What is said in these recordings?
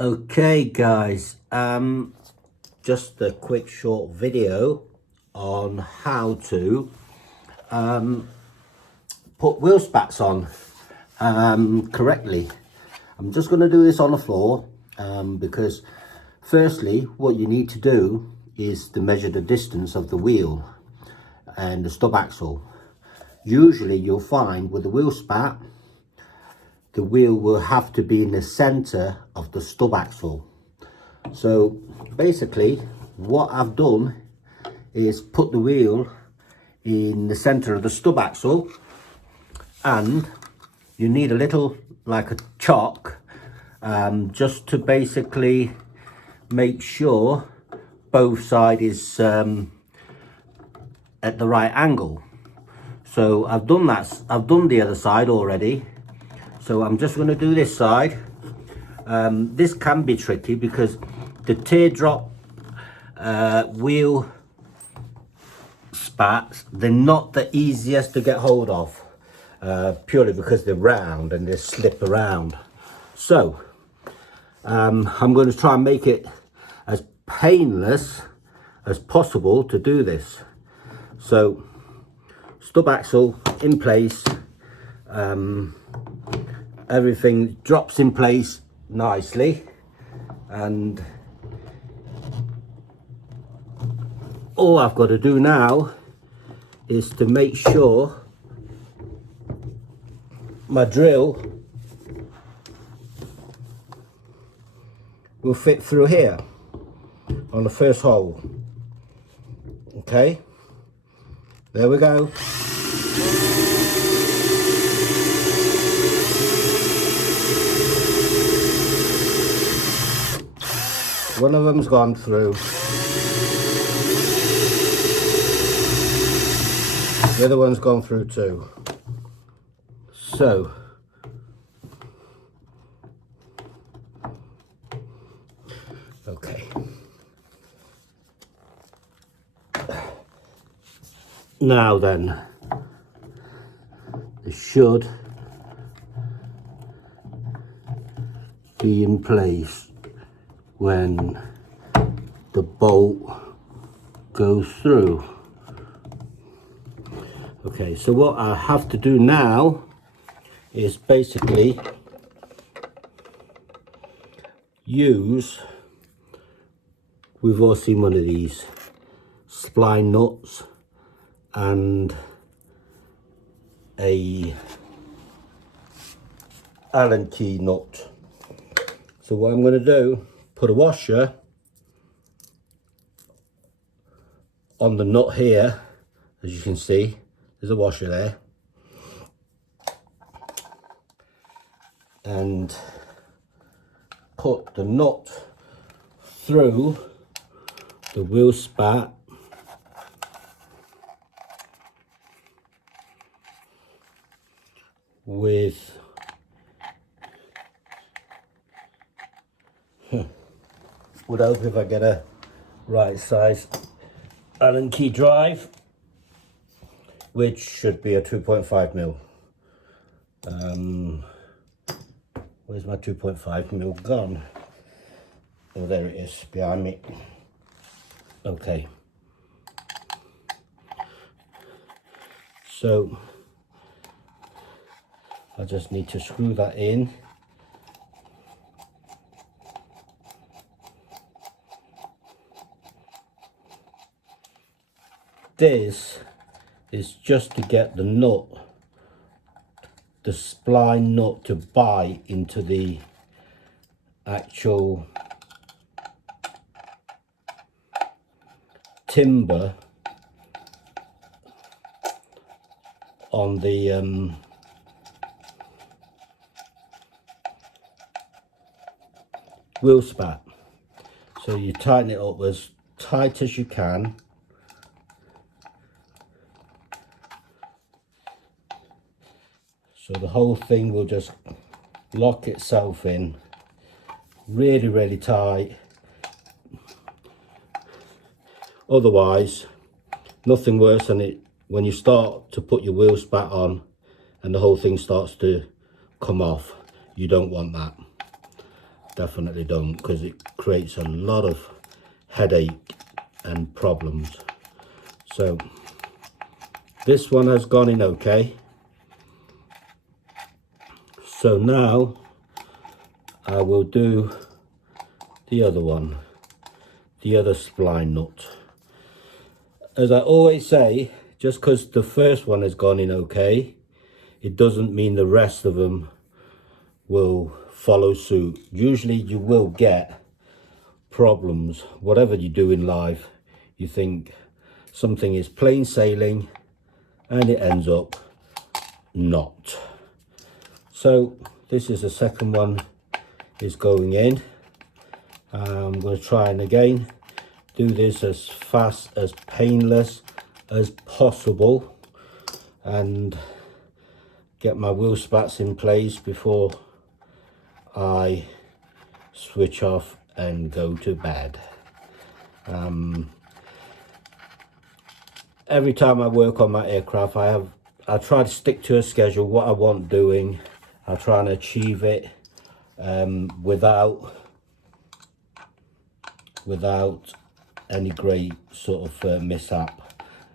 Okay guys, just a quick short video on how to put wheel spats on correctly. I'm just going to do this on the floor because firstly what you need to do is to measure the distance of the wheel and the stub axle. Usually you'll find with the wheel spat the wheel will have to be in the center of the stub axle. So basically what I've done is put the wheel in the center of the stub axle, and you need a little like a chalk just to basically make sure both sides is at the right angle. So I've done that, I've done the other side already. So I'm just going to do this side. This can be tricky because the teardrop wheel spats, they're not the easiest to get hold of, purely because they're round and they slip around. So I'm going to try and make it as painless as possible to do this. So stub axle in place, everything drops in place nicely, and all I've got to do now is to make sure my drill will fit through here on the first hole. Okay, there we go. One of them's gone through. The other one's gone through too. So okay. Now then, they should be in place when the bolt goes through. Okay, so what I have to do now is basically use, we've all seen one of these spline nuts and a Allen key nut. So what I'm going to do, put a washer on the nut here. As you can see, there's a washer there, and put the nut through the wheel spat with would hope if I get a right size Allen key drive, which should be a 2.5 mil. Where's my 2.5 mil gone? Oh, there it is behind me. Okay, so I just need to screw that in. This is just to get the nut, the spline nut, to bite into the actual timber on the wheel spat. So you tighten it up as tight as you can. So the whole thing will just lock itself in really, really tight. Otherwise, nothing worse than it when you start to put your wheel spat on and the whole thing starts to come off. You don't want that. definitely don't, because it creates a lot of headache and problems. So this one has gone in okay. So now I will do the other one, the other spline nut. As I always say, just because the first one has gone in okay, it doesn't mean the rest of them will follow suit. Usually you will get problems. Whatever you do in life, you think something is plain sailing and it ends up not. So this is the second one is going in. I'm going to try and again do this as fast, as painless as possible, and get my wheel spats in place before I switch off and go to bed. Every time I work on my aircraft, I try to stick to a schedule, what I want doing. I try and achieve it without any great sort of mishap.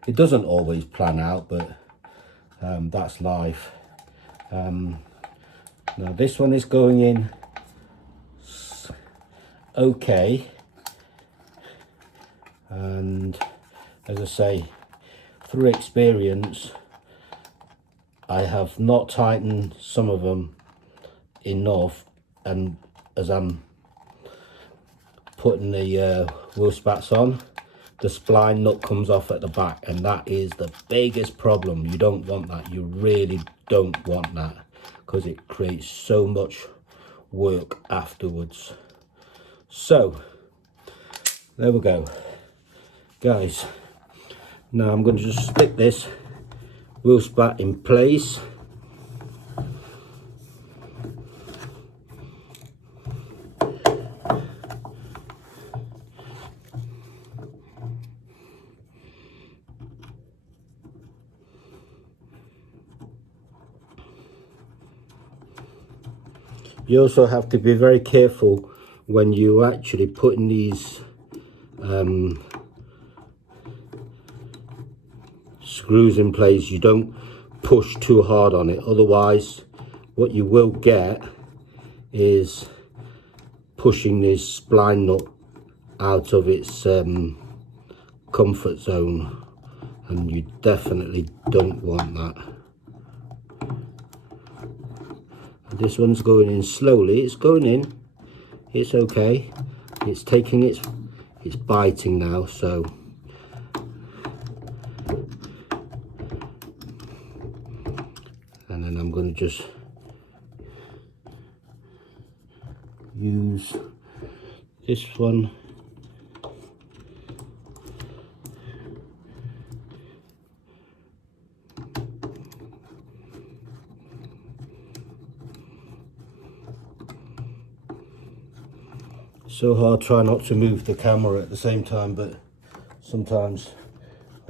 It doesn't always plan out, but that's life. Now this one is going in okay, and as I say, through experience, I have not tightened some of them enough, and as I'm putting the wheel spats on, the spline nut comes off at the back, and that is the biggest problem. You don't want that. You really don't want that, because it creates so much work afterwards. So there we go, guys. Now I'm going to just stick this wheel spat in place. You also have to be very careful when you actually putting these screws in place. You don't push too hard on it, otherwise what you will get is pushing this spline nut out of its comfort zone, and you definitely don't want that. This one's going in slowly. It's going in, it's okay. It's taking it's biting now, so and then I'm going to just use this one. So hard, try not to move the camera at the same time, but sometimes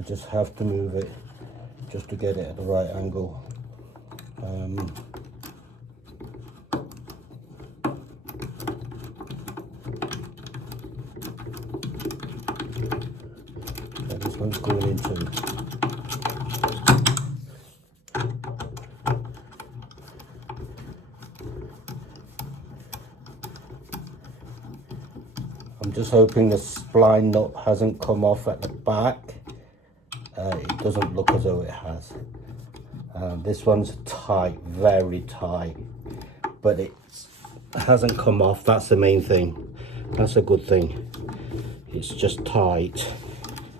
I just have to move it just to get it at the right angle. This one's going in too. I'm just hoping the spline nut hasn't come off at the back. It doesn't look as though it has. This one's tight, very tight, but it hasn't come off. That's the main thing. That's a good thing. It's just tight.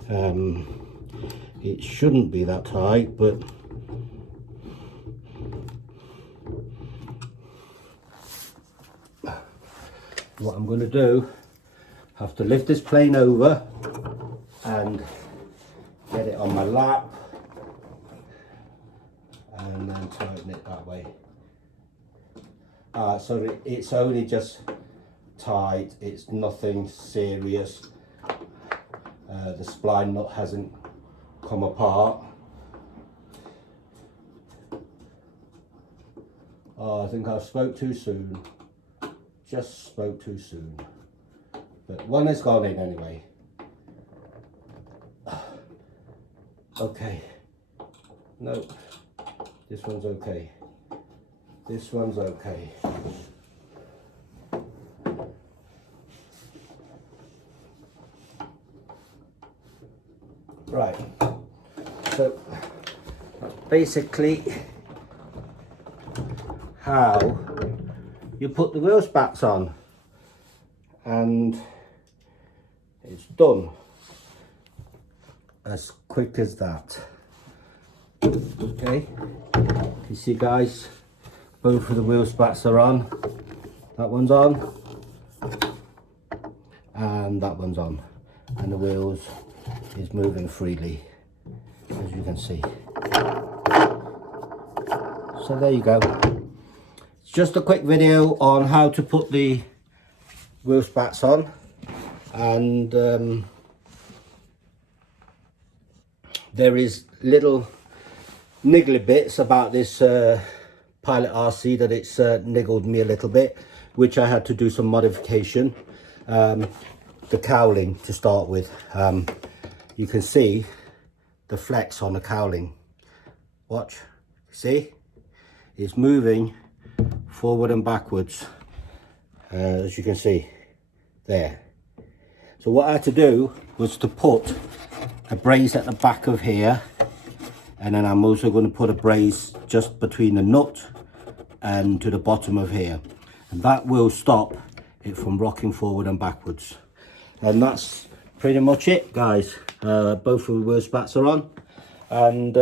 It shouldn't be that tight, but what I'm going to do, have to lift this plane over and get it on my lap and then tighten it that way. So it's only just tight, it's nothing serious. The spline nut hasn't come apart. Oh, I think I spoke too soon. just spoke too soon. But one has gone in anyway. Okay. No, this one's okay. This one's okay. Right. So basically how you put the wheel spats on, and it's done as quick as that. Okay, you see guys, both of the wheel spats are on. That one's on and that one's on, and the wheels is moving freely, as you can see. So there you go. It's just a quick video on how to put the wheel spats on, and there is little niggly bits about this Pilot RC that it's niggled me a little bit, which I had to do some modification. The cowling to start with, you can see the flex on the cowling. Watch, see, it's moving forward and backwards, as you can see there. So what I had to do was to put a brace at the back of here, and then I'm also going to put a brace just between the nut and to the bottom of here, and that will stop it from rocking forward and backwards. And that's pretty much it, guys. Both of the wheel spats are on, and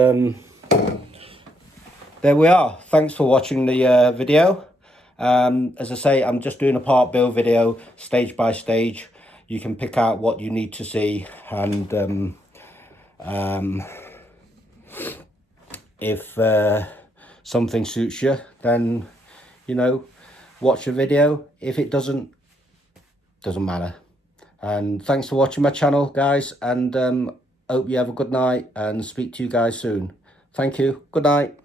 there we are. Thanks for watching the video. As I say, I'm just doing a part build video, stage by stage. You can pick out what you need to see, and if something suits you, then you know, watch the video. If it doesn't matter. And thanks for watching my channel, guys, and hope you have a good night, and speak to you guys soon. Thank you. Good night.